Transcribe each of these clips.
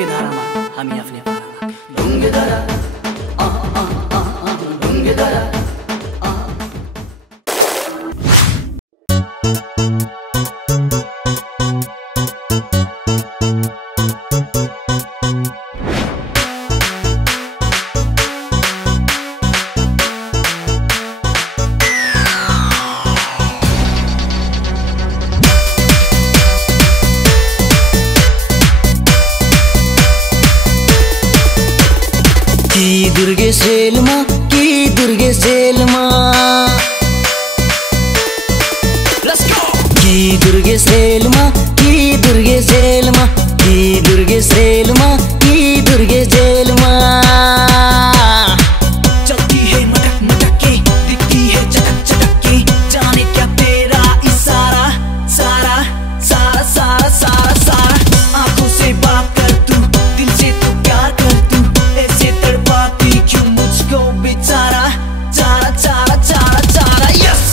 ढुङ्गे धारामा हामी आफ्नै पारामा ढुङ्गे धारा ढुङ्गे धारा दुर्गे सेलमा कि दुर्गे सेलमा लेट्स गो कि दुर्गे सेलमा कि दुर्गे सेलमा कि दुर्गे सेलमा कि दुर्गे सेलमा चलती है मटक मटक के दिखती है चटक चटक के जाने क्या तेरा इशारा सारा सारा सारा सारा सारा आंखों से बात कर तू दिल से तो प्यार कर तू ऐसे तड़पाती क्यों मुझको बेचारा चारा चारा चारा चारा यस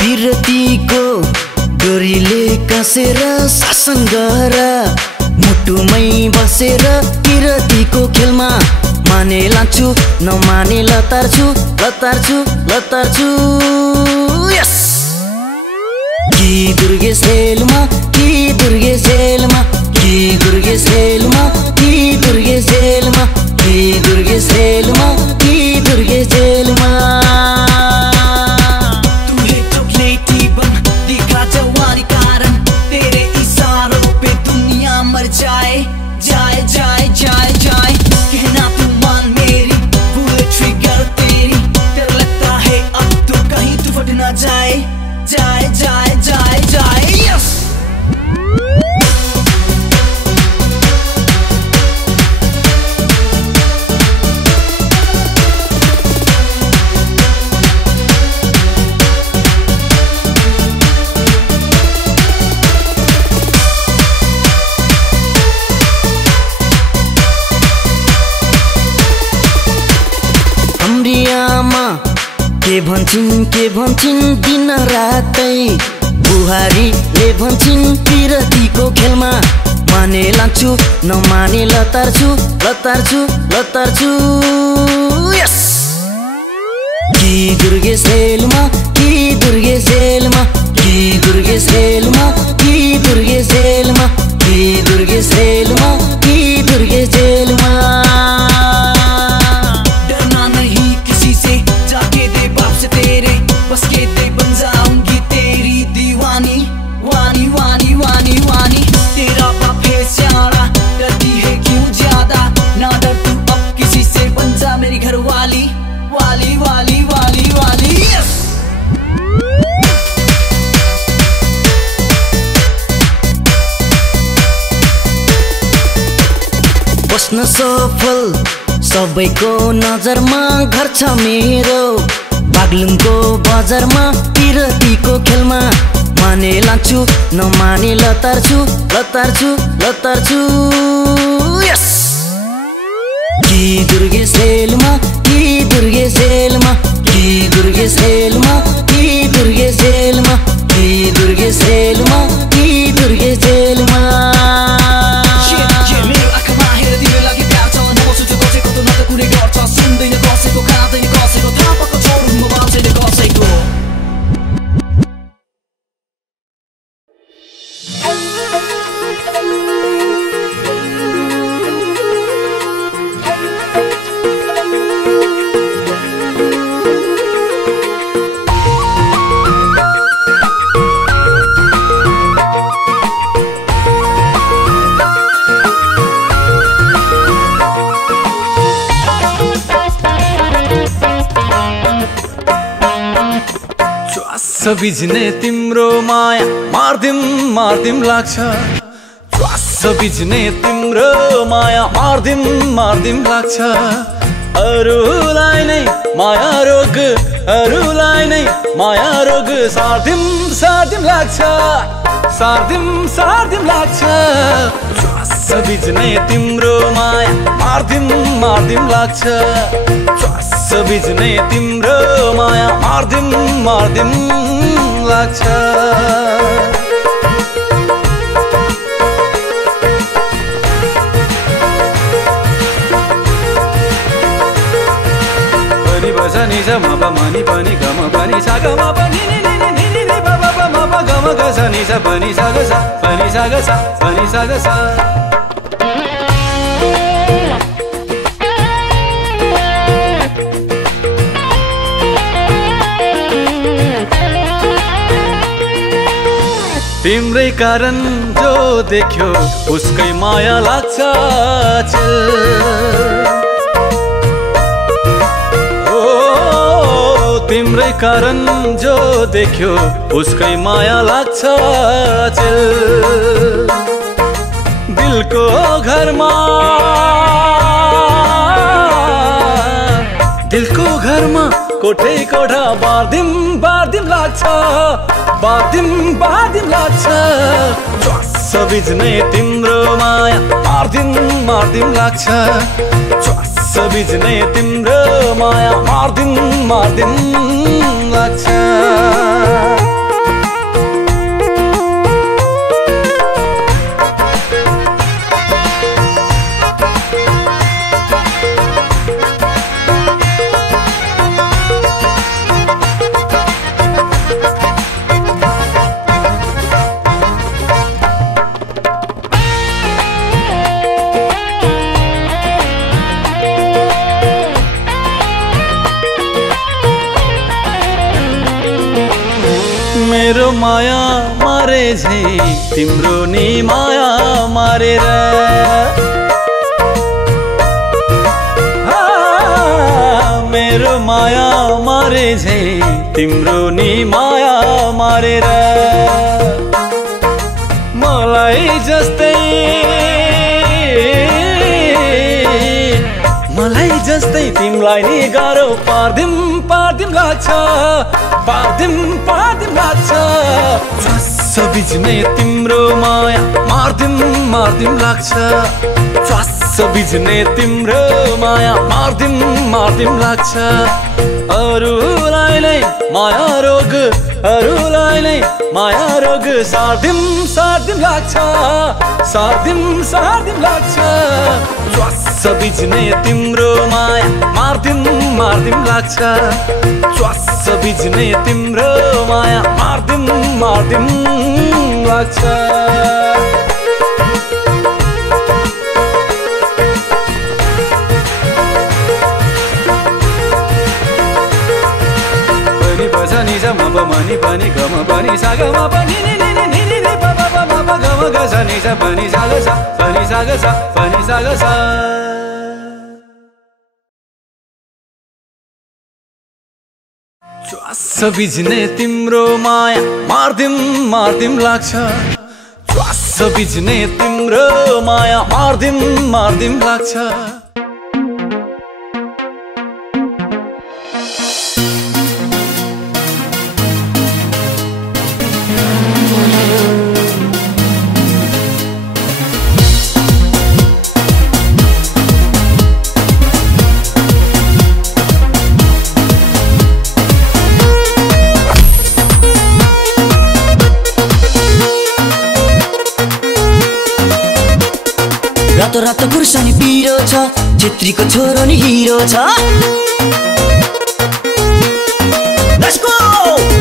विरतीको डोरीले कसेर शासन गर मुटुमै बसेर विरतीको खेलमा माने लान्छु नमाने लतार्छु लतार्छु लतार्छु यस कि दुर्गे सेलमा कि दुर्गे सेलमा कि दुर्गे सेलमा कि दुर्गे सेलमा कि दुर्गे सेलमा कि दुर्गे सेलमा जवानी कारण तेरे इशारों पे दुनिया मर जाए जाए जाए जाए जाए कहना तू मान मेरी बुलेट ट्रिगर तेरी डर लगता है अब तो कहीं तू फट ना जाए जाए जाए जाए जाए यस के भन्छन् दिन रातै बुहारीले भन्छन् विरतीको खेलमा माने लान्छु नमाने लतार्छु लतार्छु लतार्छु यस कि दुर्गे सेलमा कि दुर्गे सेलमा कि दुर्गे सेलमा कि दुर्गे सेलमा कि दुर्गे सेलमा कि दुर्गे सेलमा बस के दे बन जाऊंगी तेरी दीवानी वानी वानी वानी वानी तेरा बाप है स्यारा डरती है क्यों ज्यादा ना डर तू अब किसी से बन जा मेरी घर वाली वाली वाली वाली वाली यस बस्न सफल सबैको नजरमा घर छ मेरो बागलुङको बजारमा विरतीको खेलमा माने लान्छु नमाने लतार्छु लतार्छु लतार्छु यस कि दुर्गे सेलमा कि दुर्गे सेलमा कि दुर्गे सेलमा कि दुर्गे सेलमा कि दुर्गे सेलमा कि दुर्गे सेलमा बिझ्ने तिम्रो माया मार्दिम मार्दिम लाग्छ च्वास्स बिझ्ने तिम्रो माया मार्दिम मार्दिम लाग्छ अरूलाई नै माया रोग अरूलाई नै माया रोग सार्दिम सार्दिम लाग्छ सार्दिम सार्दिम लाग्छ च्वास्स बिझ्ने तिम्रो माया मार्दिम मार्दिम लाग्छ च्वास्स बिझ्ने तिम्रो माया माया मार्दिम लाग्छ पनि बसनी छ म पनि पनि गम पनि सा गम पनि नि नि नि नि नि ब ब म ब गम ग स नि स पनि सा ग सा पनि सा ग सा पनि सा ग सा तिम्रै कारण जो देख्यो उसकै माया लाग्छ चल ओ तिम्रै कारण जो देख्यो उसकै माया लाग्छ चल दिलको घरमा कोठै कोठा बार्दिम लाग्छ बार्दिम लाग्छ च्वास्स बिझ्ने तिम्रो माया मार्दिम लाग्छ च्वास्स बिझ्ने तिम्रो माया मार्दिम लाग्छ मेरो माया मारे झै तिम्रो नि माया मारेर मेरो माया मारे झै तिम्रो नि माया मारेर मलाई जस्तै तिमीलाई नि गाह्रो पार्दिम लाग्छ पार्दिम लाग्छ च्वास्स बिझ्ने तिम्रो माया मार्दिम लाग्छ च्वास्स बिझ्ने तिम्रो माया मार्दिम लाग्छ अरूलाई नै माया रोग सार्दिम लाग्छ सार्दिम लाग्छ च्वास्स बिझ्ने तिम्रो माया मार्दिम लाग्छ च्वास्स बिझ्ने तिम्रो माया मार्दिम लाग्छ पनि बसनी छ म पनि पनि गम पनि सा गम पनि नि नि नि नि ब ब म ब गम ग स नि स पनि सा ग सा पनि सा ग सा पनि सा ग सा च्वास्स बिझ्ने तिम्रो माया मार्दिम लाग्छ च्वास्स बिझ्ने तिम्रो माया मार्दिम लाग्छ रातो रातो खुर्सानी पिरो छ छेत्रीको छोरो नि हिरो छ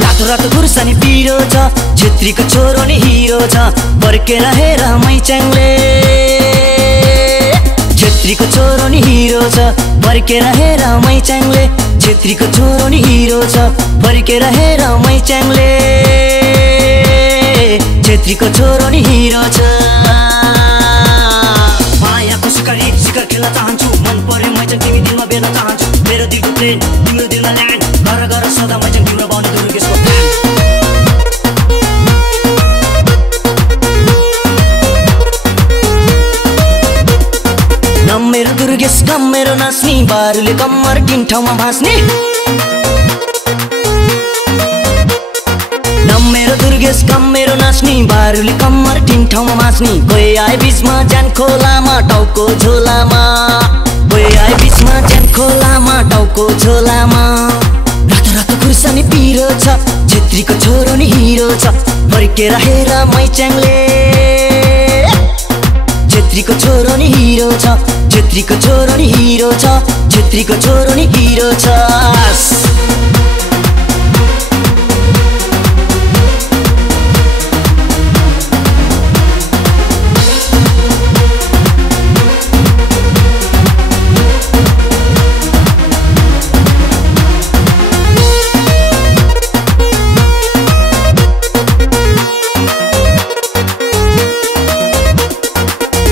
रातो रातो खुर्सानी पिरो छ छेत्रीको छोरो नि हिरो छ फर्केर हेर मैच्याङले छेत्रीको छोरो नि हिरो छ फर्केर हेर मैच्याङले छेत्रीको छोरो नि हिरो छ फर्केर हेर मैच्याङले छेत्रीको छोरो नि हिरो छ शिखर खेल्न चाहन्छु मन पर्यो मैच्याङ तिमी दिलमा बेर्न चाहन्छु मेरो दिलको प्लेन तिम्रो दिलमा ल्यान्ड गर सदा मैच्याङ तिम्रो बानी दुर्गेशको प्लान नम मेरो दुर्गेश कम मेरो नाच्ने बारुले कम्मर तीन ठाउँमा भाँच्ने नम मेरो दुर्गेश कम मेरो नाच्ने बारुले कम्मर तीन ठाउँमा भाँच्ने कोही आए बिचमा ज्यान खोलामा टाउको झोलामा कोही आए बिचमा ज्यान खोलामा टाउको झोलामा रातो रातो फर्केर हेर मैच्याङले छेत्रीको छोरो नि हिरो छ छेत्रीको छोरो नि हिरो छ छेत्रीको छोरो नि हिरो छ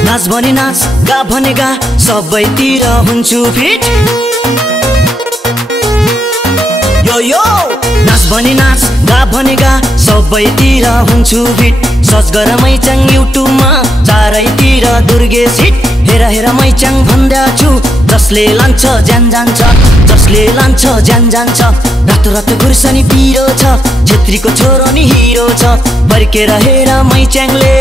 नाच भने नाच गा भने गा सबैतिर हुन्छु फिट यो यो नाच भने नाच गा भने गा सबैतिर हुन्छु फिट सर्च गर मैच्याङ युट्युबमा चारैतिर दुर्गेश हिट हेर हेर मैच्याङ भन्दा छु जसले लान्छ ज्यान जान्छ जसले लान्छ ज्यान जान्छ रातो रातो खुर्सानी पिरो छ छेत्रीको छोरो नि हिरो छ फर्केर हेर मैच्याङले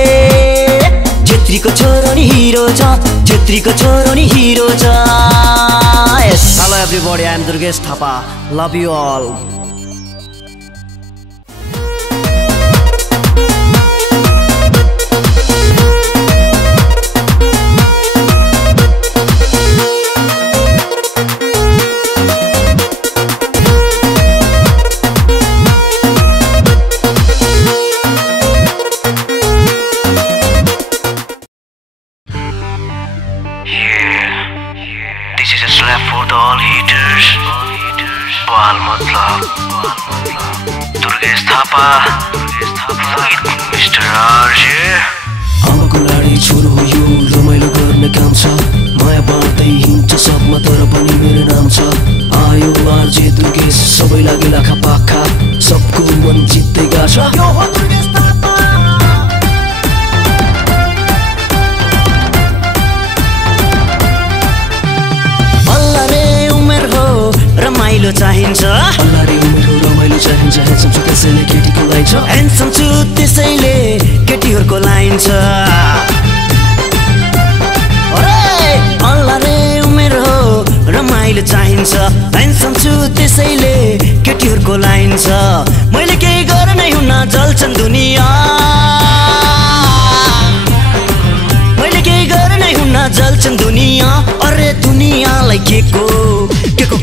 छेत्रीको छोरो नि हिरो छ छेत्रीको छोरो नि हिरो छ Hello everybody, I am Durgesh Thapa. Love you all. This is a slap for the all haters. Bal matlab Durgesh Thapa with Mr. RJ. आमाको लाडी छोरो हो यो रमाइलो गर्ने काम छ माया बाँड्दै हिँड्छ सबमा तर पनि मेरो नाम छ आयो आरजे दुर्गेश सबै लागि लाखा पाखा सबको मन जित्दै गाछ यो हो दुर्गेश थापा अल्ला रे उमेर हो रमाइलो चाहिन्छ अल्ला रे उमेर हो रमाइलो चाहिन्छ ह्यान्डसम छु त्यसैले केटीको लाइन छ ह्यान्डसम छु त्यसैले केटीहरूको लाइन छ अल्ला रे उमेर हो रमाइलो चाहिन्छ ह्यान्डसम छु त्यसैले केटीहरूको लाइन छ मैले केही गर्नै हुन्न जल्छन् दुनिया मैले केही गर्नै हुन्न जल्छन् दुनिया अरे दुनियालाई के को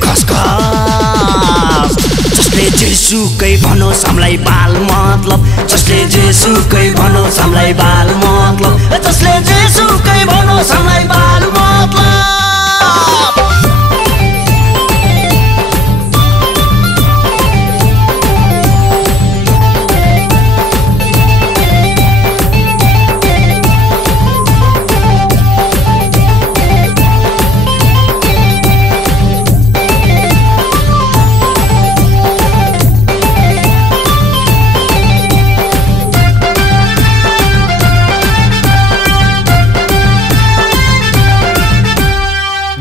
खस खस जसले जेसुकै भनोस् हामीलाई बाल मतलब जसले जेसुकै भनोस् हामीलाई बाल मतलब जसले जेसुकै भनोस् हामीलाई बाल मतलब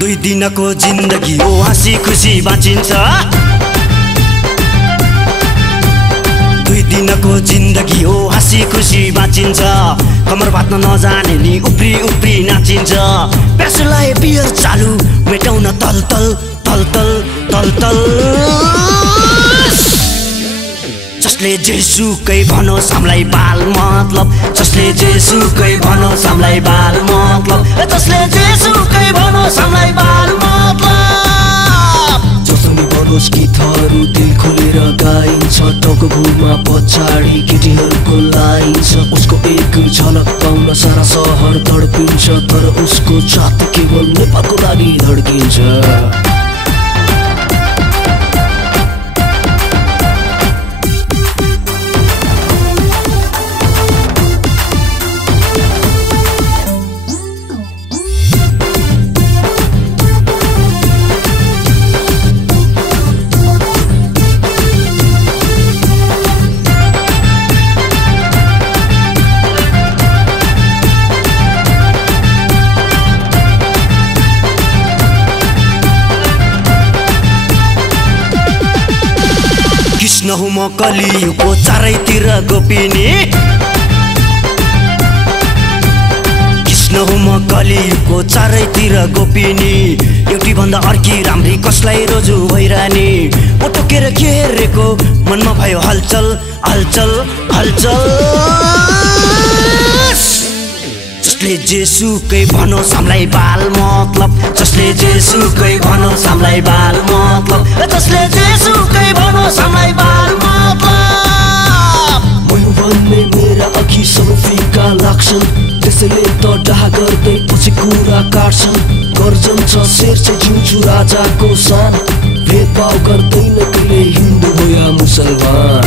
दुई दिनको जिन्दगी हो हाँसी खुसी बाँचिन्छ दुई दिनको जिन्दगी हो हाँसी खुसी बाँचिन्छ कमर बाँध्न नजाने नि उफ्री उफ्री नाचिन्छ प्यासोलाई बियर चालु मेटाउन तल तल तल तल तल तल जसले जेसुकै भनोस् हामीलाई बाल मतलब जसले जेसुकै भनोस् हामीलाई बाल मतलब जसले जेसुकै भनोस् हामीलाई बाल मतलब जसले भनोस् गीतहरू दिल खोलेर गाइन्छ टकभूमा पछाडि केटीहरूको लाइन छ उसको एक झलक पाउन सारा सहर तडपिन्छ तर उसको जात केवल नेपालको लागि धड्किन्छ कृष्ण हुँ म कलियुगको चारैतिर गोपिनी कृष्ण हुँ म कलियुगको चारैतिर गोपिनी एउटी भन्दा अर्की राम्री कसलाई रोजु भइरानी म टोकेर घेरेको मनमा भयो हलचल हलचल हलचल जसले जेसुकै भनोस् हामीलाई बाल मतलब जसले जेसुकै भनोस् हामीलाई बाल मतलब जसले जेसुकै भनोस् हामीलाई बाल मतलब मैले भन्ने मेरा अघि सबै फिका लाग्छन् त्यसैले त डाहा गर्दै पछि कुरा काट्छन् गर्जन छ शेर छ जिउँछु राजाको सान भेदभाव गर्दैन कहिले हिन्दू हो या मुसलमान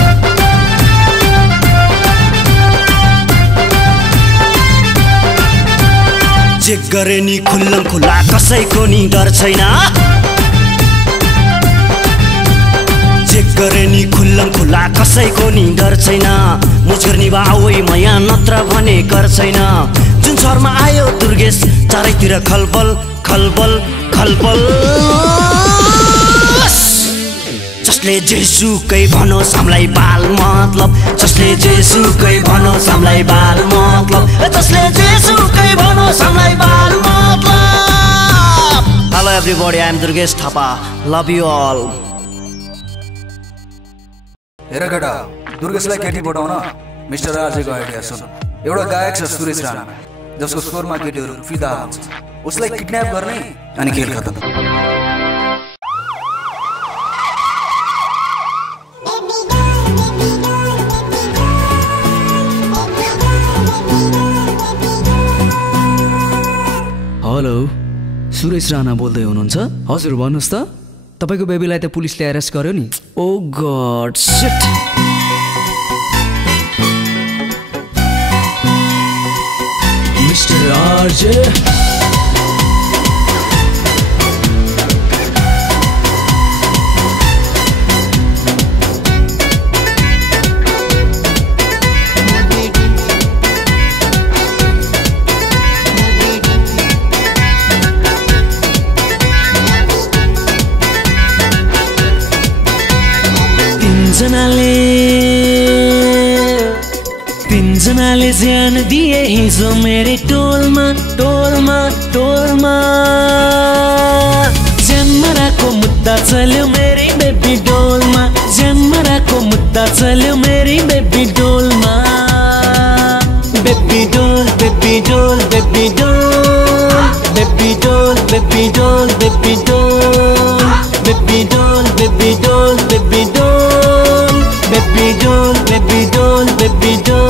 चेक गरे नि खुल्लम खुल्ला कसैको नि डर छैन चेक गरे नि खुल्लम खुल्ला कसैको नि डर छैन मुजगर निभाओइ मया नत्र भने कर छैन जुन शहरमा आयो दुर्गेश चारैतिर खलबल खलबल खलबल जसले जेसुकै भनोस् हामीलाई बाल मतलब जसले जेसुकै भनोस् हामीलाई बाल मतलब जसले जेसुकै भनोस् हामीलाई बाल मतलब hello everybody I am Durgesh Thapa love you all हेर केटा दुर्गेशलाई केटी पठाउन मिस्टर राजेको आइडिया सुन एउटा गायक छ सुरेश राणा जसको स्वरमा केटीहरू फिदा हुन्छ उसलाई किडन्याप गर्ने अनि खेल खतम हेलो सुरेश राणा बोल्दै हुनुहुन्छ हजुर भन्नुहोस् त तपाईको बेबीलाई त पुलिसले अरेस्ट गर्यो नि ओ गॉड शिट मिस्टर आरजे तिनजनाले ज्यान दिए हिजो मेरे टोलमा टोलमा टोलमा जन्मराको मुद्दा चल्यो मेरी बेबी डोलमा जन्मराको मुद्दा चल्यो मेरी बेबी डोलमा बेबी डोल बेबी डोल बेबी डोल बेबी डोल बेबी डोल बेबी डोल बेबी डोल बेबी डोल बेबी डोल बेबी डोल बेबी डोल बेबी डोल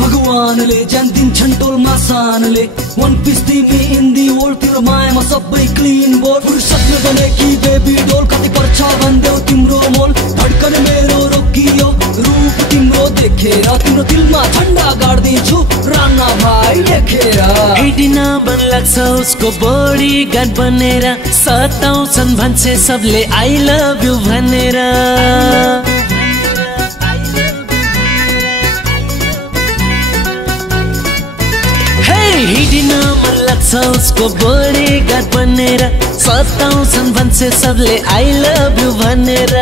भगवानले ज्यान दिन्छन् टोलमा सानले वन पिस तिमी इन्दी वर्ल्ड तिम्रो मायामा सबै क्लिन बोल फुर्सदले बने कि बेबी डोल कति पर्छ भन्देऊ तिम्रो मोल धड्कन मेरो रोकियो रूप तिम्रो देखेर तिम्रो दिलमा ठण्डा गाड्दिन्छु राणा भाइ लेखेर हिँडिन मन लाग्छ उसको बडी गार्ड बनेर सताउँछन् भन्छे सबले आई लभ यु भनेर हिँडिन मन लाग्छ उसको बडी गार्ड बनेर सताउँछन् भन्छे सबले आई लभ यु भनेर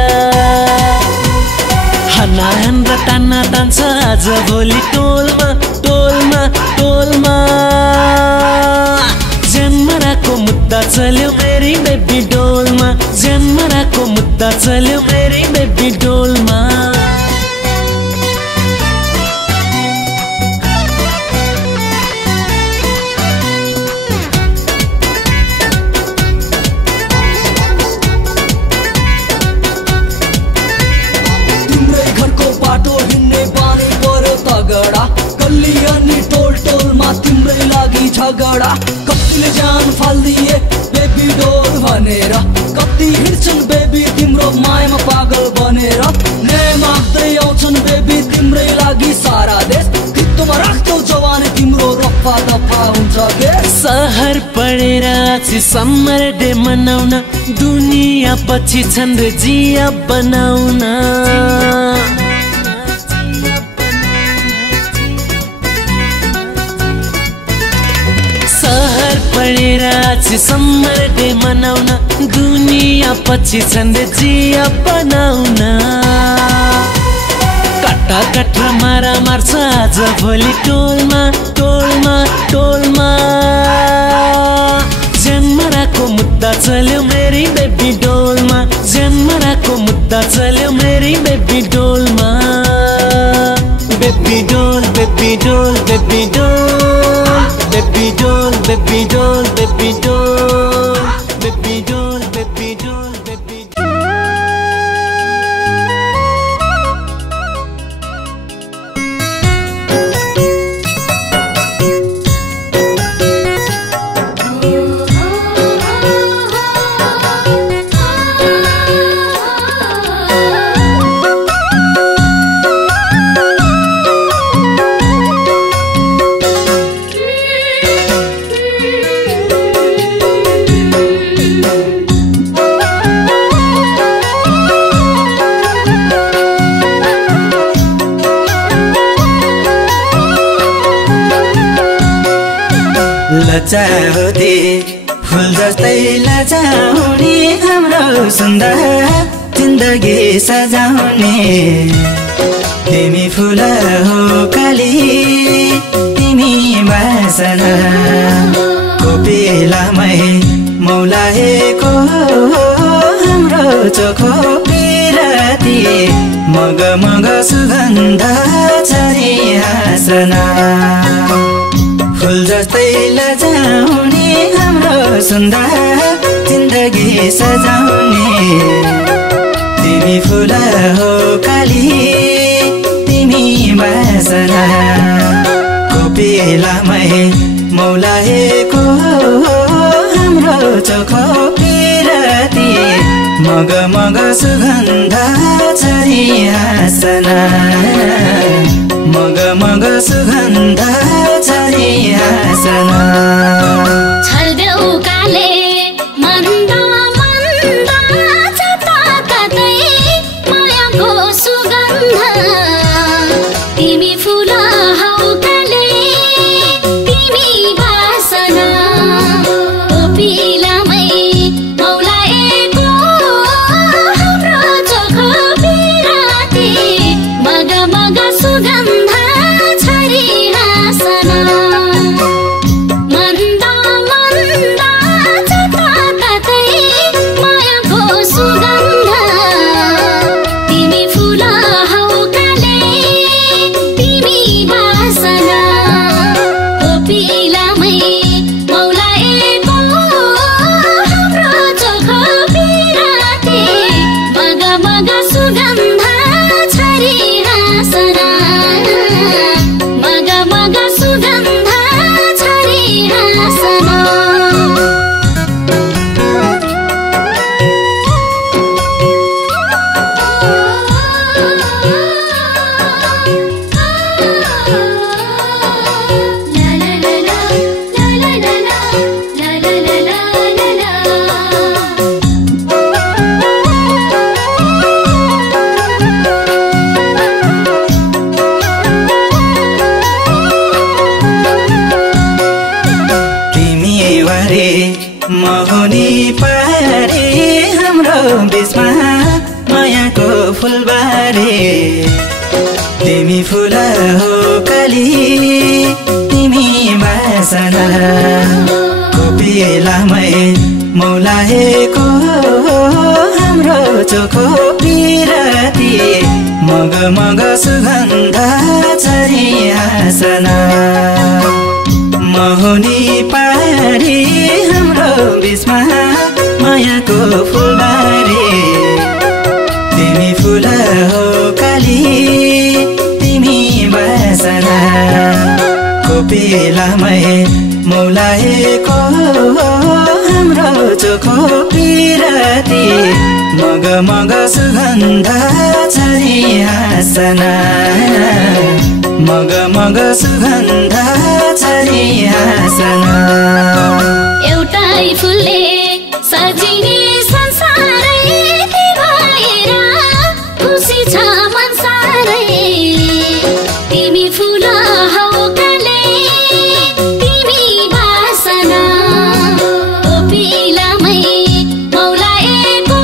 हनाहन र तान्ना तान्छ आज भोलि टोलमा टोलमा टोलमा जन्मराको मुद्दा चल्यो मेरी बेबी डोलमा जन्मराको मुद्दा चल्यो मेरी बेबी डोलमा झगडा कतिले जान फाल्दिए बेबी डोल भनेर कति हिँड्छन् बेबी तिम्रो मायामा पागल बनेर न्याय माग्दै आउँछन् बेबी तिम्रै लागि सारा देश भित्तोमा राख्छौ जवानी तिम्रो रफा दफा हुन्छ के सहर पढेर समर डे मनाउन दुनियाँ पछि छन् रे जिया बनाउन पढेर समर डे मनाउन दुनियाँ पछि छन्देजी बनाउन कट्टा कट्टा मारा मार्छ आज भोलि टोलमा टोलमा टोलमा जन्मराको मुद्दा चल्यो मेरी बेबी डोलमा जन्मराको मुद्दा चल्यो मेरी बेबी डोलमा बेबी डोल बेबी डोल बेबी डोल बेबी डोल बेबी डोल बेबी डोल बेबी डोल बेबी डोल बेबी लजाउँदै फुल जस्तै लजाउने हाम्रो सुन्दर जिन्दगी सजाउने तिमी फुल हो काली तिमी बासना कोपिलामै मौलाएको हाम्रो चोखो पिराती मग मग सुगन्ध छरी हाँसना फुल जस्तै लजाउने हाम्रो सुन्दर जिन्दगी सजाउने तिमी फुल हो काली तिमी बासना कोपिलामै मौलाएको हाम्रो चोखो पिराती मग मग सुगन्ध छरी हाँसना मग मग सुगन्ध छरी हाँसना छल्देउकाले मन्दा मन्दा जता कतै मायाको सुगन्ध तिमी फुल हौ काले तिमी बासना कोपिलामै मौलाएको हाम्रो चोखो पिराती मग मग सुगन्ध छरी हाँसना मन्दा मन्दा जता कतै मायाको सुगन्ध तिमी फुल हौ काले तिमी बासना कोपिलामै मौलाएको हाम्रो चोखो पिराती मग मग सुगन्ध छरी हाँसना मग मग सुगन्ध छरी हाँसना तिमी वारे महुनी पारे हाम्रो बिचमा मायाको फुलबारे तिमी फुल हो काली तिमी बासना कोपिलामै मौलाएको हाम्रो चोखो पिराती मग मग सुगन्ध छरी हाँसना महुनी पारी हाम्रो बिचमा मायाको फुलबारे तिमी फुल हो काली तिमी बासना कोपिलामै मौलाएको हाम्रो चोखो पिराती मग मग सुगन्ध छरी हाँसना मग मग सुगन्ध छरी हाँसना एउटै फुलले सजिने संसारै भएर खुसी छ मन सारै तिमी फुल हौ काले तिमी बासना कोपिलामै मौलाएको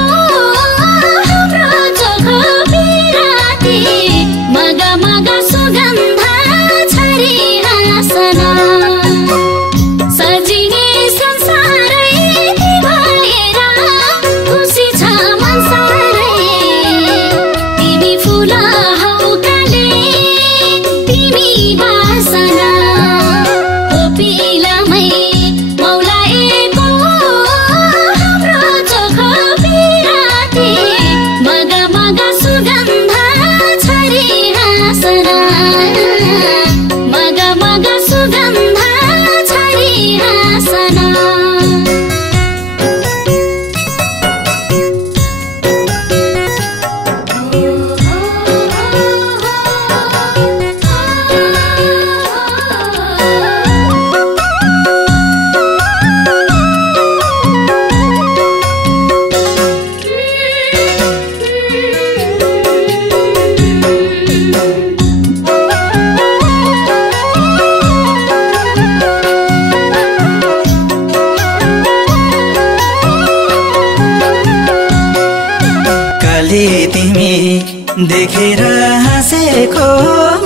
खाली तिमी देखेर हाँसेको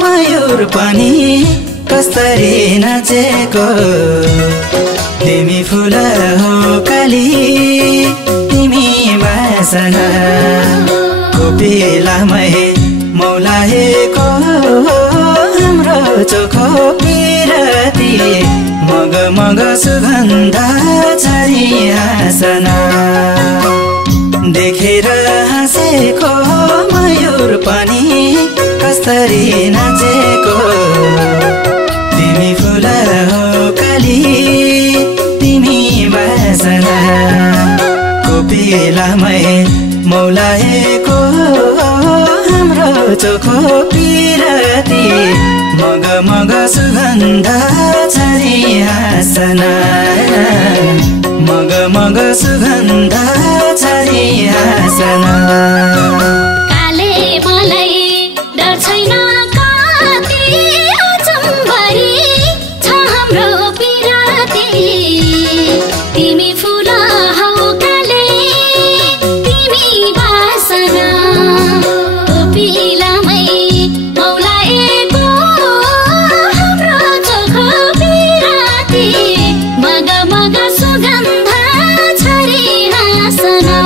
मयूर पनि कसरी नाचेको तिमी फुल हो काली तिमी बासना कोपिलामै मौलाएको हाम्रो चोखो पिरती मग मग सुगन्ध छरी हाँसना देखेर हाँसेको मयूर पनि कसरी नाचेको तिमी फुल हो काली तिमी बासना कोपिलामै मौलाएको हाम्रो चोखो पिरती मग मग सुगन्ध छरी हाँसना मग मग सुगन्ध छरी हाँसना काले मलाई डर छैन कति अचम्भरी छ हाम्रो पिराती तिमी फुल हौ काले तिमी बासना कोपिलामै मौलाएको हाम्रो चोखो पिराती मग मग सुगन्ध छरी हाँसना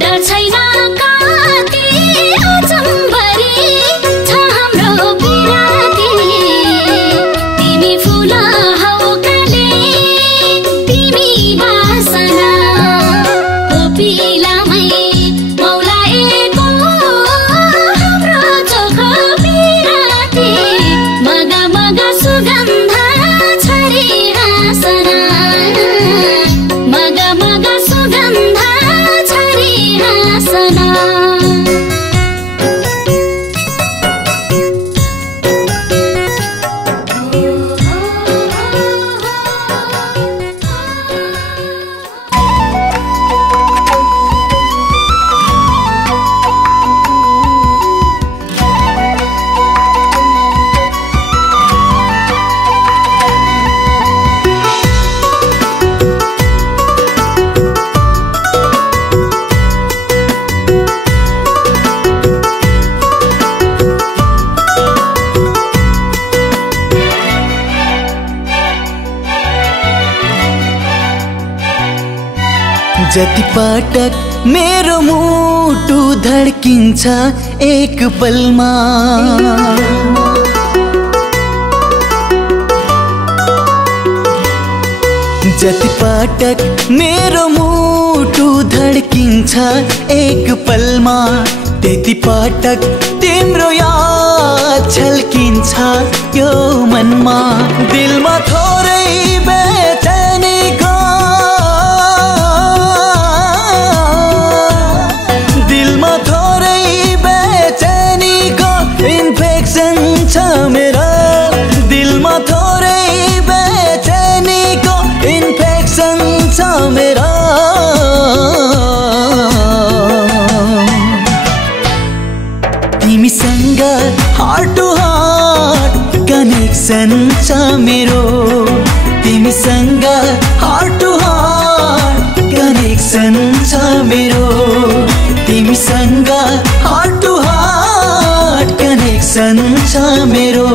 डर छैन कति अचम्भरी छ हाम्रो पिराती तिमी फुल हौ काले तिमी बासना कोपिलामै मौलाएको हाम्रो चोखो पिराती मग मग सुगन्ध छरी हाँसना मग मग सुगन्ध छरी हाँसना जति पटक मेरो मुटु धड्किन्छ एक पलमा जति पटक मेरो मुटु धड्किन्छ एक पलमा त्यति पटक तिम्रो याद छल्किन्छ यो मनमा दिलमा थोरै बेचैनीको दिलमा थोरै बेचैनीको इन्फेक्सन छ मेरो दिलमा थोरै बेचैनीको इन्फेक्सन छ मेरो तिमीसँग हार्ट टु हार्ट कनेक्सन छ मेरो तिमीसँग हार्ट टु हार्ट कनेक्सन छ मेरो तिमीसँग हार्ट टु हार्ट कनेक्सन छ मेरो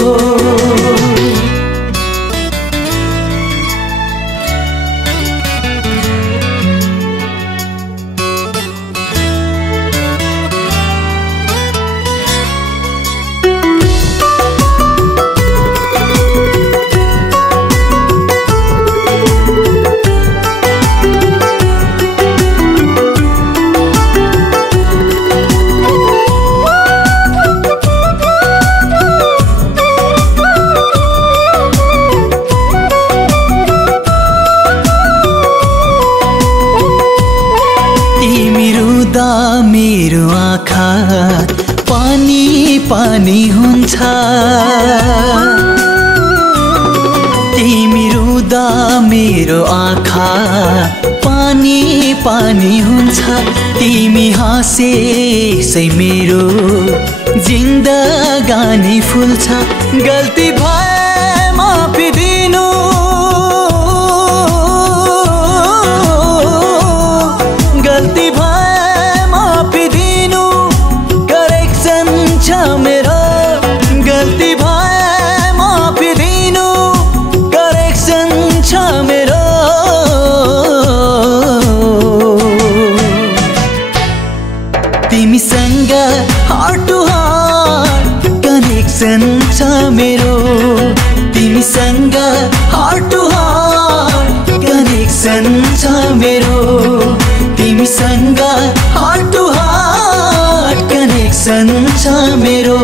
मेरो आँखा पानी पानी हुन्छ तिमी रुँदा मेरो आँखा पानी पानी हुन्छ तिमी हाँसेसै मेरो जिन्दगानी फुल्छ गल्ती भए माफी दिनु गल्ती भए माफी तिमीसँग हार्ट टु हार्ट कनेक्सन छ मेरो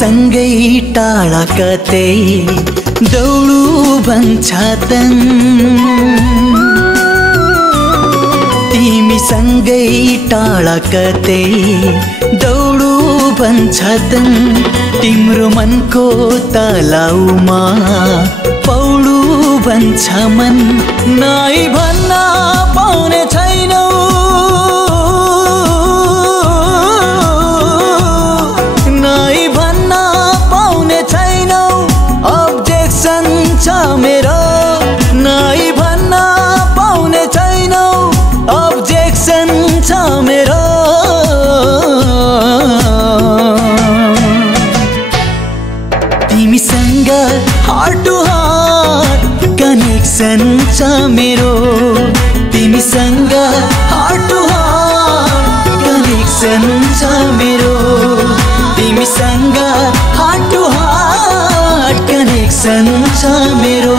सँगै टाढा कतै दौडु भन्छ तन तिमी सँगै टाढा कतै दौडु भन्छ तन तिम्रो मनको तलाउमा पौडु भन्छ मन नाइ भन्न पाउने छैनौ मेरो नाइ भन्न पाउने छैनौ अब्जेक्सन छ मेरो तिमीसँग हार्ट टु हार्ट कनेक्सन छ मेरो तिमीसँग हार्ट टु हार्ट कनेक्सन छ मेरो तिमीसँग हार्ट टु हार्ट कनेक्सन छ मेरो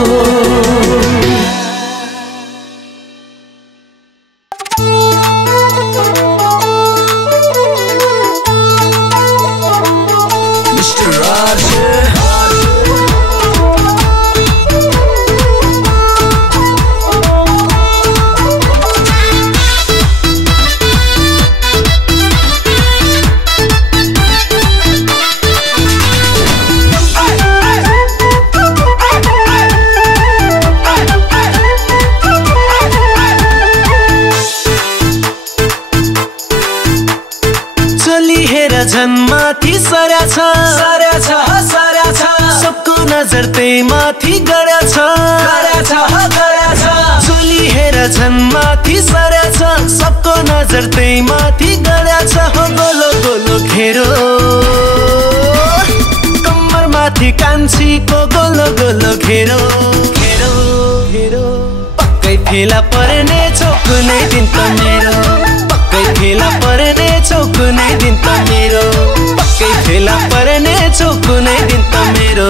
माथि सर्या छ सबको नजर त्यही माथि गड्या छ चुली हेर झन् माथि सर्या छ सबको नजर त्यही माथि गड्या छ गोलो गोलो घेरो कम्मर माथि कान्छीको गोलो गोलो घेरो घेरो घेरो पक्कै फेला पर्ने कुनै दिन त मेरो पक्कै फेला पर्ने कुनै दिन त मेरो पक्कै फेला पर्ने कुनै दिन त मेरो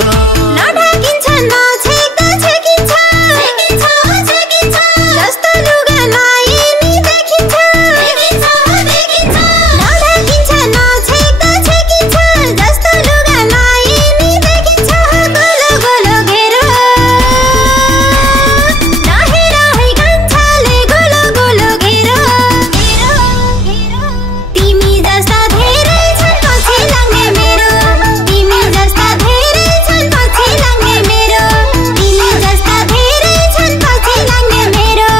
नढाकिन्छ नछेक्दा छेकिन्छ छेकिन्छ छेकिन्छ जस्तो लुगा लाए नि देखिन्छ देखिन्छ देखिन्छ नढाकिन्छ नछेक्दा छेकिन्छ जस्तो लुगा लाए नि देखिन्छ गोलो गोलो घेरो नहेर है कान्छाले गोलो गोलो घेरो घेरो घेरो तिमी जस्ता धेरै छन् पछि लाग्ने मेरो तिमी जस्ता धेरै छन् पछि लाग्ने मेरो तिमी जस्ता धेरै छन् पछि लाग्ने मेरो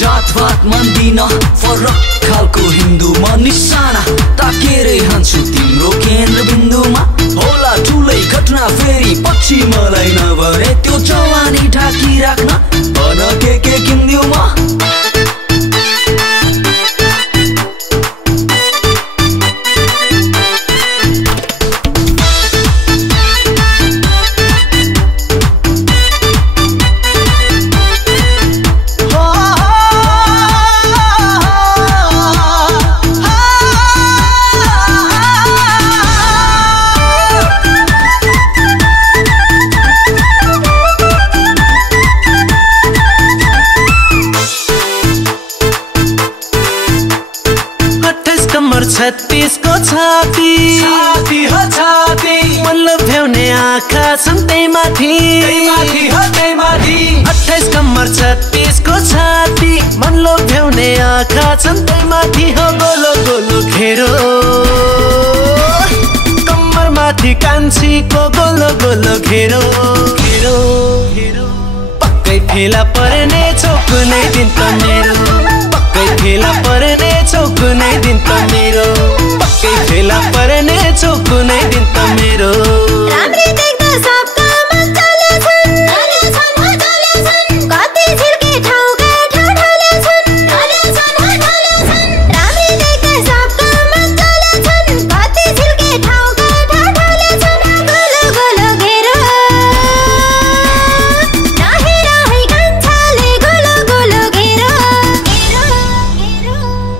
जातपात मान्दिन फरक खालको हिन्दूमा निशाना ताकेरै हान्छु तिम्रो केन्द्रबिन्दुमा होला ठुलै घटना फेरि पछि मलाई नभरे त्यो जवानी ढाकिराख्न भन के किन्दिउ म छत्तीसको छाती छाती हो छाती मतलब भ्याउने आँखा छन् त्यही माथि 28 कम्मर 36 को छाती मनलो भ्याउने आँखा छन् त्यही माथि हो गोलो गोलो घेरो कम्मर माथि कान्छीको गोलो गोलो घेरो घेरो घेरो पक्कै फेला पर्ने कुनै दिन त मेरो पक्कै फेला पर्ने छौ कुनै दिन त मेरो पक्कै फेला पर्ने छौ कुनै दिन त मेरो राम्री देख्दा सबका मन चलेछन् कति झिल्के ठाउँका ठाउँ ढलेछन् राम्री देख्दा सबका मन चलेछन् कति झिल्के ठाउँका ठाउँ ढलेछन् गोलो गोलो घेरो राही राही कान्छाले गोलो गोलो घेरो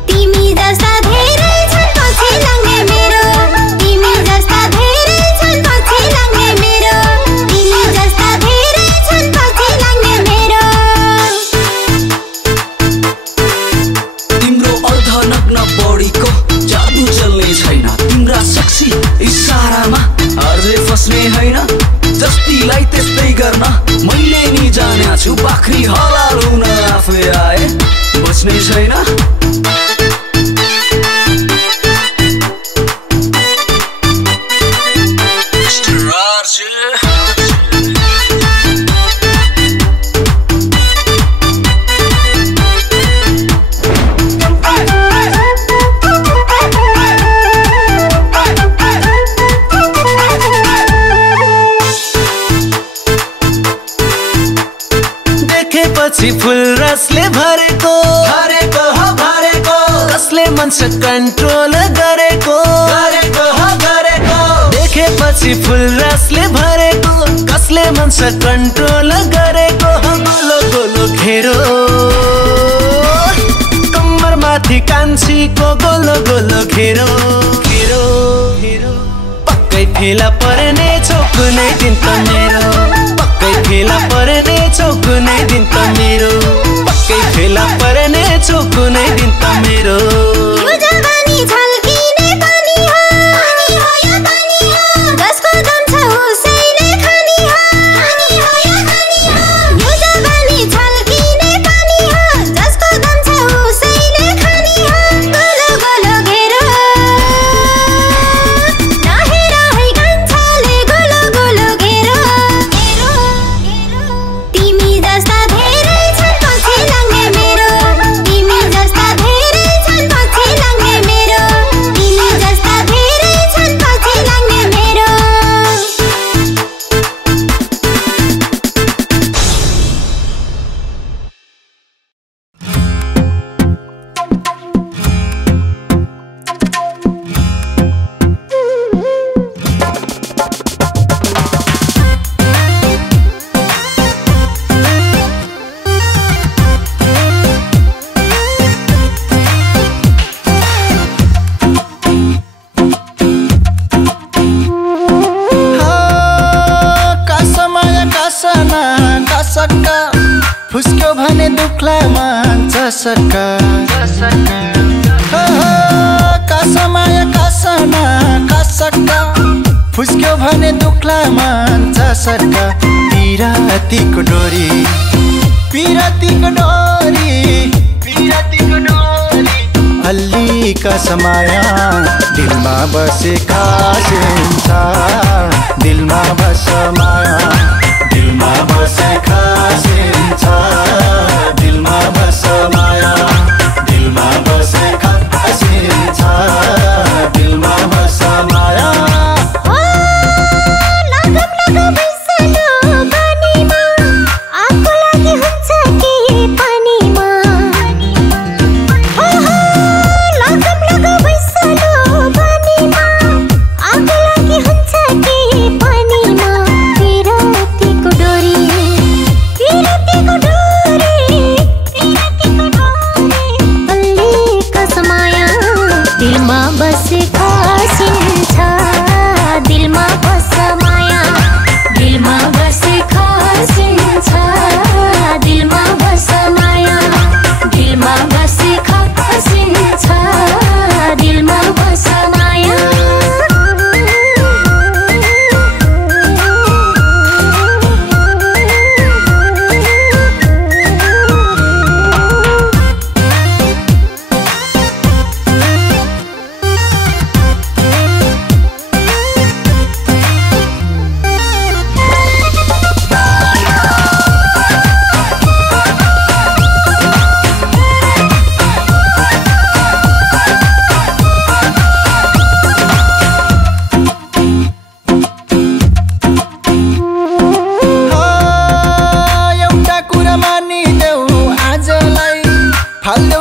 तिमी जस्ता धेरै छन् पछि लाग्ने मेरो तिमी जस्ता धेरै छन् पछि लाग्ने मेरो तिमी जस्ता धेरै छन् पछि लाग्ने मेरो तिम्रो अर्धनग्न बडीको जादु चल्ने छैन तिम्रा सेक्सी इशारामा अझै फस्ने होइन जस्तीलाई त्यस्तै गर्न मैले नि जाने छु बाख्री हलाल हुन आफै आए बच्ने छैन देखेपछि फुल रसले भरेको कसले मन से कन्ट्रोल गरेको देखेपछि फुल रसले भरेको कसले मन से कन्ट्रोल गरेको गोलो गोलो घेरो कम्मर माथि कान्छीको गोलो गोलो घेरो पक्कै फेला पर्ने छौ कुनै दिन त मेरो पक्कै फेला पर्ने छौ कुनै दिन त मेरो पक्कै फेला पर्ने छौ कुनै दिन त मेरो यो जवानी झल्किने पानी हो जसको दम छ उसैले खानी हो यो जवानी झल्किने पानी हो जसको दम छ उसैले खानी हो गोलो गोलो घेरो राही राही कान्छाले गोलो गोलो घेरो तिमी जस्ता धेरै छन् पछि लाग्ने मेरो तिमी जस्ता धेरै छन् पछि लाग्ने मेरो तिमी जस्ता धेरै छन् पछि लाग्ने मेरो कासमाया कासना कासक्का फुस्क्यो भने दुख्ला मान्छ सक्का कासमाया कासना कासक्का फुस्क्यो भने दुख्ला मान्छ सक्का पिरातीको डोरी हल्ली कसमाया दिलमा बसेका सिन्छ दिलमा बसमाया दिलमा बसेका सिन्छ दिलमा बसमाया दिलमा बसेका सिन्छ दिलमा बसमाया लगम भइसक्यो पानीमा आगो लागि हुन्छ कि पानीमा लगम भइसक्यो पानीमा आगो लागि हुन्छ कि पानीमा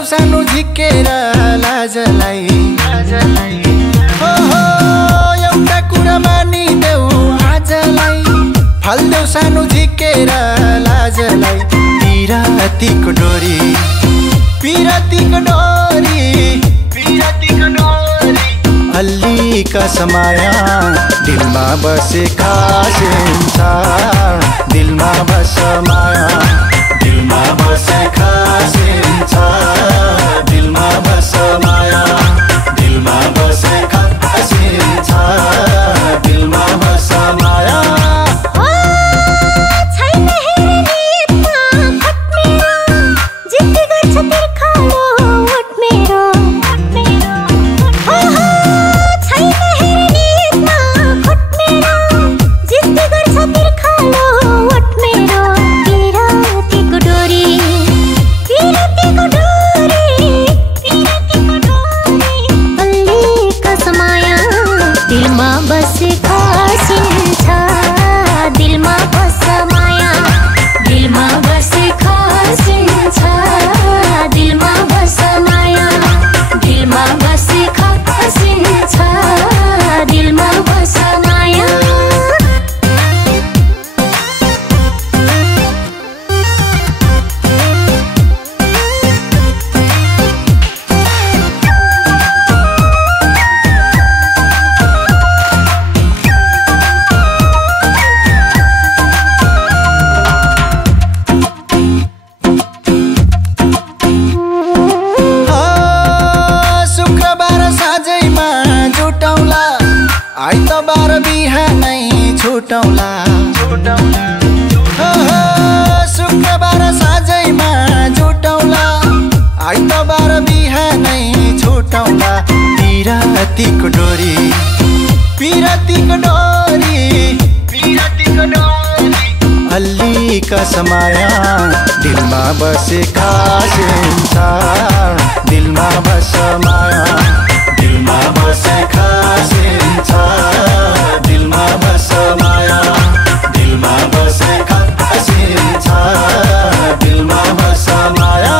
सानो झिकेर लाजलाई हो एउटा कुरा मानिदेऊ आजलाई फाल्देऊ सानो झिकेर लाजलाई पिरातीको डोरी पिरातीको डोरी पिरातीको डोरी अल्लीका समाया दिलमा बसे खासिन्छ दिलमा बस माया दिलमा बसे खासिन्छ दिलमा बस माया दिलमा बसे खासिन्छ दिलमा बस माया आइतबार बिहानै छुटौला शुक्रबार साँझैमा जुटौला आइतबार बिहानै छुटौला पिरातीको डोरी पिरातीको डोरी पिरातीको डोरी अल्लीका समाया दिलमा बसे खासिन्छ दिलमा बस माया दिलमा बसे खासिन्छ दिलमा बस माया दिलमा बसे खासिन्छ दिलमा बस माया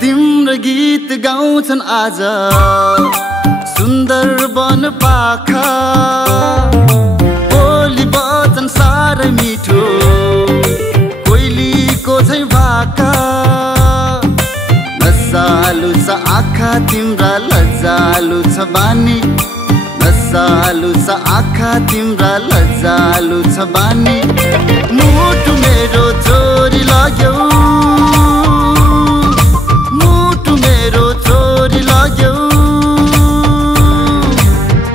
तिम्रो गीत गाउँछन् आज सुन्दर वन पाखा बोली वचन साह्रै मिठो कोइलीको झै भाका नसालु छ आँखा तिम्रा लजालु छ बानी नसालु छ आँखा तिम्रा लजालु छ बानी मुटु मेरो छोरी लाग्यौ मुटु मेरो छोरी लाग्यौ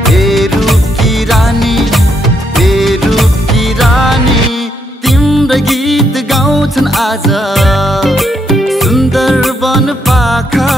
हे रूपकी रानी तिम्रो गीत गाउँछन् आज सुन्दर पाखा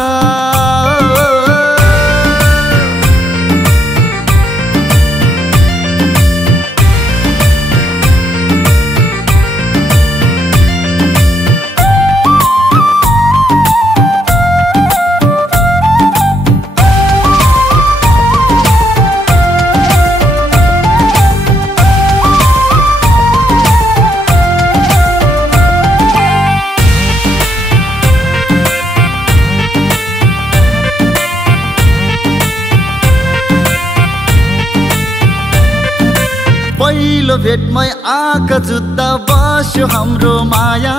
पहिलो भेटमै आँखा जुत्ता बस्यो हाम्रो माया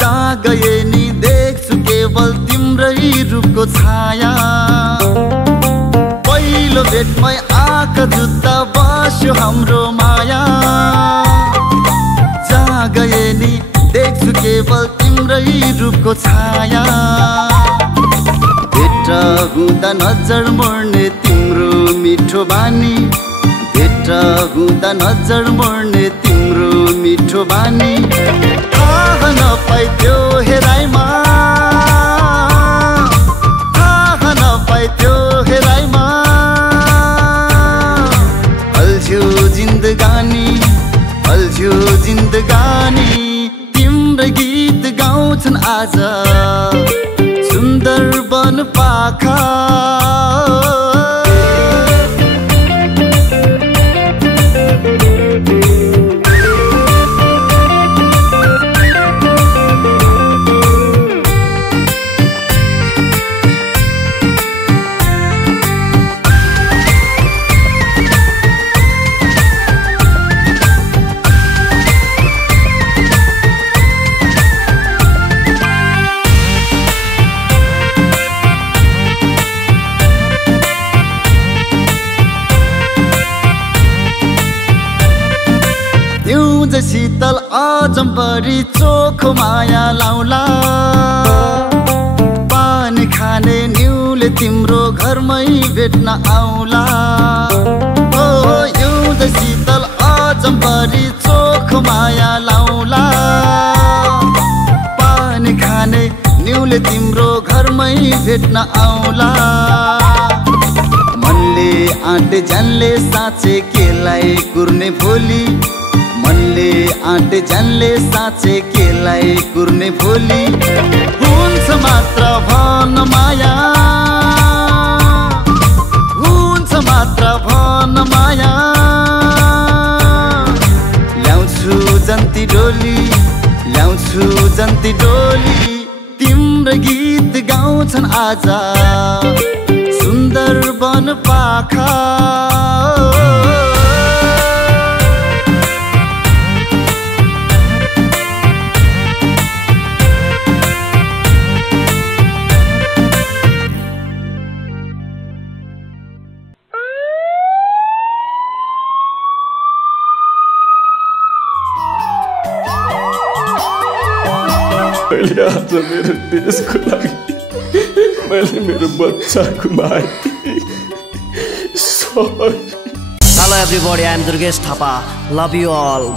जहाँ गए नि देख्छु केवल तिम्रै रूपको छाया पहिलो भेटमै आँखा जुत्ता बस्यो हाम्रो माया जहाँ गए नि देख्छु केवल तिम्रै रूपको छाया भेट हुँदा नजर मोड्ने तिम्रो मिठो बानी भेट हुँदा नजर मोड्ने तिम्रो मिठो बानी थाहा नपाइथ्यो हेराइमा थाहा नपाइथ्यो हेराइमा अल्झ्यो जिन्दगानी अल्झ्यो जिन्दगानी तिम्रो गीत गाउँछन् आज सुन्दर वन पाखा शीतल अजम्बरी चोखो माया लाउला पानी खाने न्युले तिम्रो घरमै भेट्न आउला ओ हिउँद शीतल अजम्बरी चोखो माया लाउला पानी खाने न्युले तिम्रो घरमै भेट्न आउला मनले आँटे जानले साँचे केलाई कुर्ने भोलि मनले आँटे जानले साँचे केलाई कुर्ने भोलि हुन्छ मात्र भन माया हुन्छ मात्र भन माया ल्याउँछु जन्ती डोली ल्याउँछु जन्ती डोली तिम्रो गीत गाउँछन् आज सुन्दर वन पाखा मैले आज मेरो देशको लागि मैले मेरो बच्चा गुमाएँ Hello everybody, I am Durgesh Thapa. Love you all.